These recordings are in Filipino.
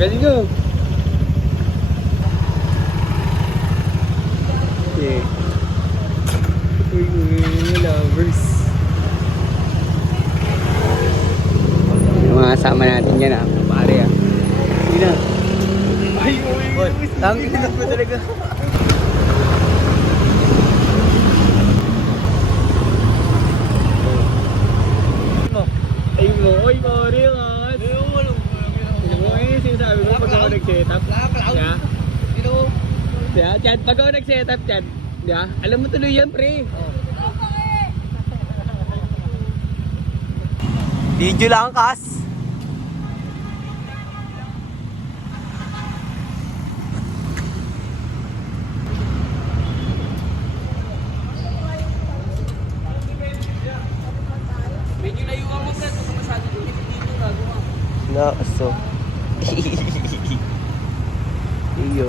Galing ko. Okay. Uy, lovers. Yung mga kasama natin dyan pare Sige na. Ay, uy. Tangin na ko talaga. Ay mo, oy pare kas. Sinasabi ko pag ako nag-setup. Diba? Chad, pag ako nag-setup, Chad. Diba? Alam mo tuloy yan, pre. Video lang, Kas. Medyo layuan mo, Fred. Baka masyado dito gagawa. Nakaso. Iyo.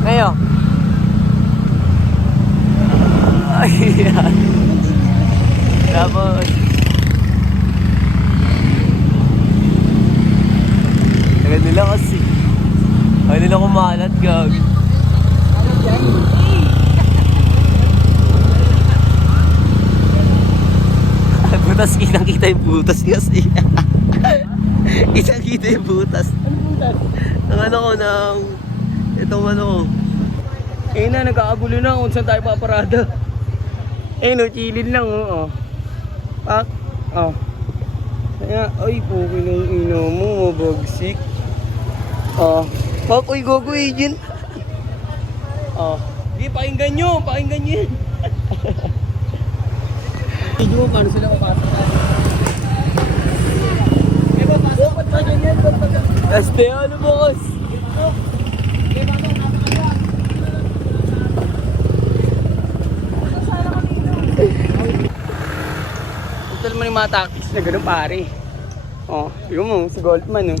Ngayon. Ayan. Tapos tagal nila kasi. Ay nila kumalat, gag. Butas, kitang-kita yung butas kasi. Kitang-kita yung butas. Ang ano ko ng itong ano ko. Eh na, nagkakagulo na kung saan tayo paparada. Eh no, chillin lang oh. Pak. Oh. Kaya, ay puki ng ina mo, mabagsik. Oh. Pak, uy, gogo agent. Oh. Di, pakinggan nyo yan. Video mo, paano sila mapasok na? Eh, papasok, ba't ba ganyan? Este, ano mo kas? Ito naman yung mga tactics na gano'n pare. Oh, yun mo, si Goldman oh.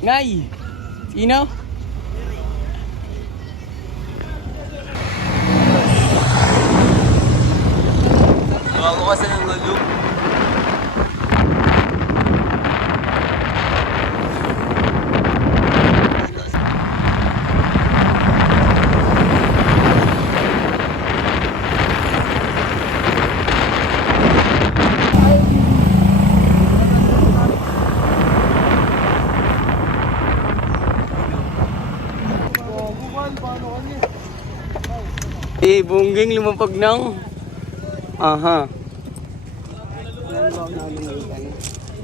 Ngay! Sino? Gawa ko kasi ng look. Eh, bungging lumapag ng... Aha.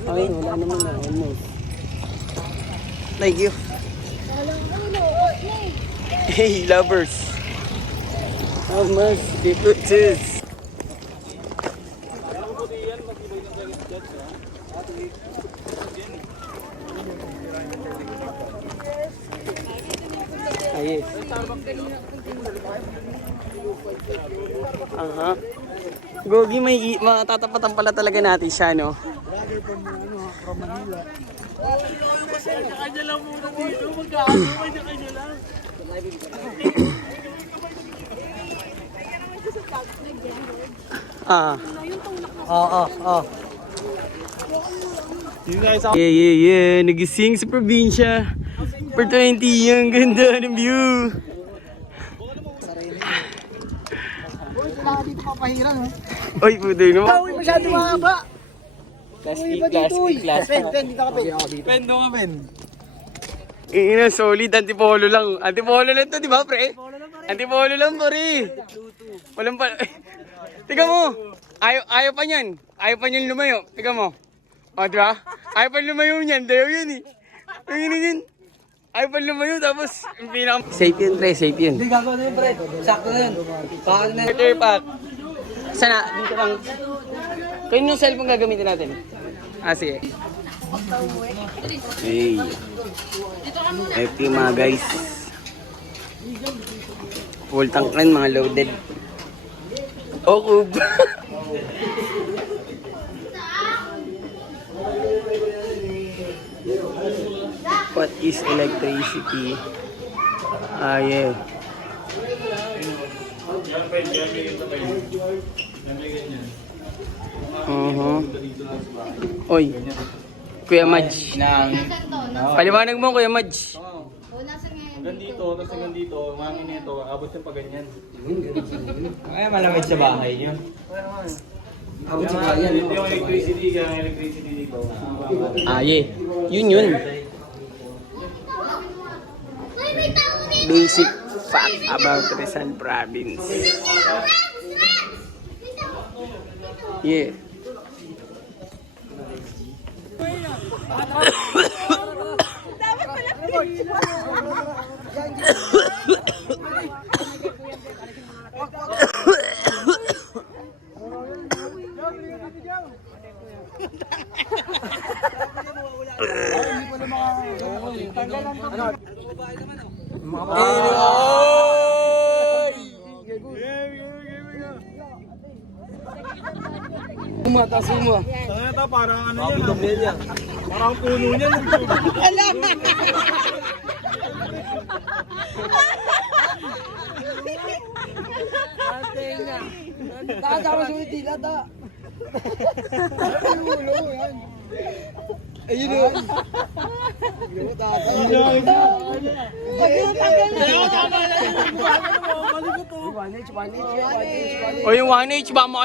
Ay, wala naman na. Almost. Thank you. Hey, lovers. How much differences? Ay, yes. Aha. Gogi, may matatapatan pala talaga natin siya, no? From Manila. Nakanya lang muna dito. Magkaano kayo nakanya lang. Oo. Yeah. Nagising sa probinsya. For 20, ang ganda ng view. Kailangan dito papahiran, ha? Oy, puto naman. Uy, masyado mahaba. Class A, class A, class A. dito ka, Pen. Pen, doon ka, Pen. Ina, solid. Antipolo lang. Antipolo lang to, di ba, pre? Antipolo lang, pre. Walang pa... Tiga mo. Ayaw pa niyan. Ayaw pa niyan lumayo. Tiga mo. O, di ba? Ayaw pa lumayo niyan. Dayaw yun eh. Ang yun. Ayaw pa lumayo. Tapos, yung pinaka... Safe yun, pre. Safe yun. Hindi, gagawin na yun, pre. Sakto na yun. Baka na yun. Water pack. Sana, dito lang. Kaya yung cellphone gagamitin natin. Sige. Hey. FT mga guys. Full tank rin mga loaded. Oh, kub. What is electricity? Yeah. Oy. Kuya Madge. Paliwanag mo, Kuya Madge. Hanggang dito, tapos hanggang dito, mangin nito, abot yung pa ganyan. Ay, malamig sa bahay niyo. Abot sa kanya. Ito yung electricity, kaya ang electricity dito. Yeah. Yun. Basic fact about Rizal Province. Yeah. Umataas mo. Ano ito, parang ano yan? Parang puno niyan. Takasama sa ulit dila, ta. Ayun o. O yung 1H ba mo?